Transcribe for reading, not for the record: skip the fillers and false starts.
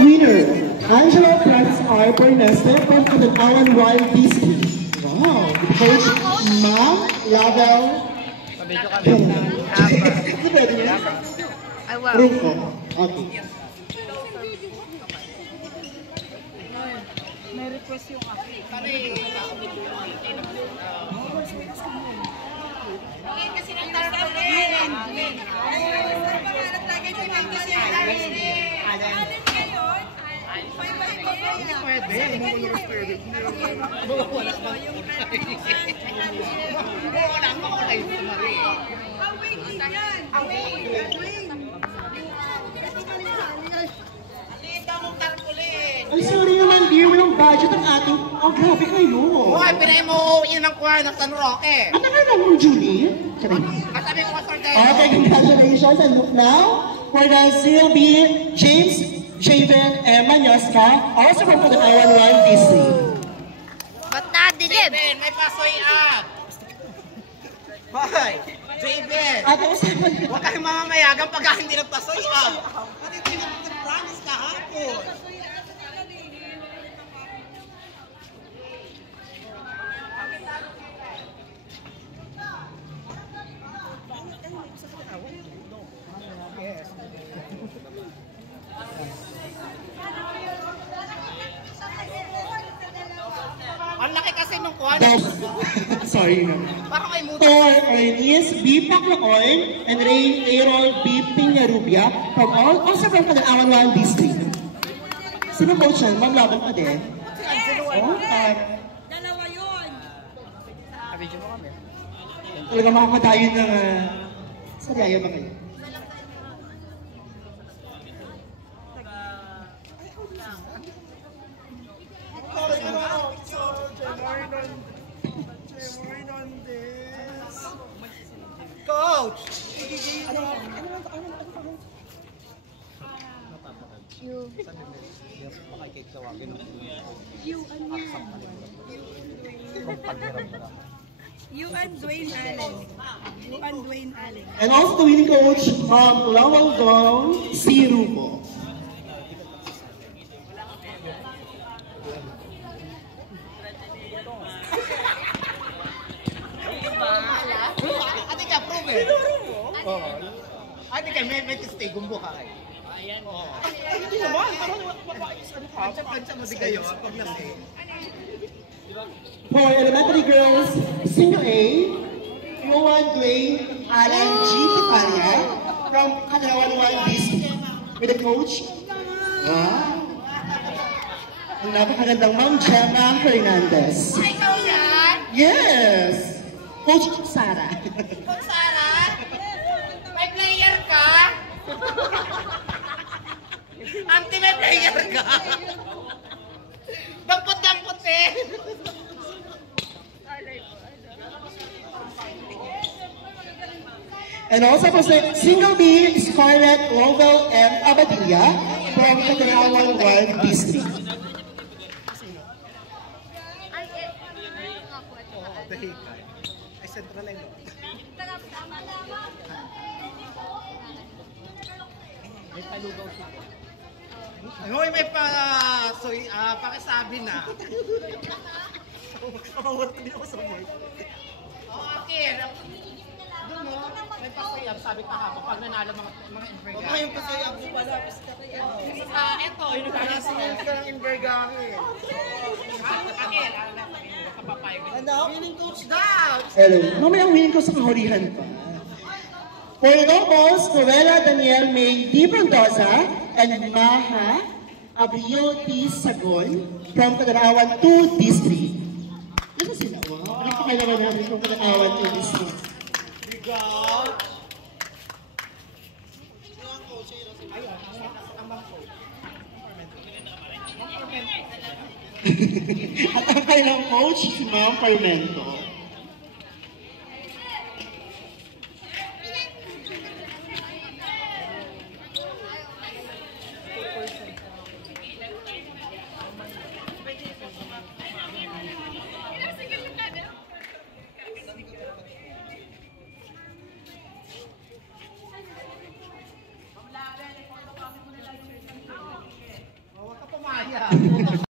winner, Angela Franz R. Berneste from Katanawan Wild District. Wow, coach Ma'am Lavel. Ruko. Okay. May request yung ako. Kasi nagtarapin. Ay, sorry naman, dear. Walang budget ang ating... Oh, grabe kayo. Hoy, pinay mo yun ang kuha ng San Roque. At ano naman, Julie? Sorry. Kasabi ko sa Okay, congratulations. And look now for the CLB James Javen Manyaska, also from Katanawan Wild District. Ba't nadilim? Javen, may pasoy up. Hoy, Javen. Ate, usapan. Huwag kayong mamamayagan pag hindi nagpasoy up. At ito yung nag-promise kahapon. Ang laki kasi nung kuha. Sorry na. Parang may muta. For Ernest B. Paclaon and Ray Errol B. Piñarubia from also from Katanawan Wild District. Sino coach yan? Ma'am, laban pa din. Oh, Dalawa yun. Kabidyo mo kami. talaga makakadayon ng... Saraya ba kayo? Coach! You and Dwayne Allen. You and Dwayne Allen. And also the winning coach, Lawal Dong C. Rupo. Ate ka, prove it. Ate ka, may stay, gumbo ka kayo. Ayan. Hindi naman, parang pansya mo di kayo pag lasing. For elementary girls, single A, Yohan Dwayne Alan G. Tiparia from Katanawan Wild District. With the coach, ang napakagandang Ma'am Gemma Hernandez. Ay, ikaw yan? Yes! Coach Sarah. Kung Sarah, may player ka? Auntie, may player ka. Dampot-dampot eh. And also for single B, Scarlett Lovell M. Abadilla from Katanawan Wild District. Ay, central line. May palugaw siya. Hoy, may pakisabi na. Kapawat ko din ako sa boy. Okay. Doon mo, may pasayab, sabi kahapon, pag nanalo mga Invergami. Yung pasayab mo pala. Eto, yung nagkakasin ka ng Invergami. Okay, kapapayag. Ano? Winning coach daw! Hello. Mamaya ang winning ko sa kahurihan pa. For Lobos, Noela Daniel May D. Mendoza and Maha Abril T. Sagon from Katanawan 2 District. Ano sila? Wow. Ano pa kailangan natin from Katanawan 2 District? At ang kailang coach, si Ma'am Parmento. Yeah.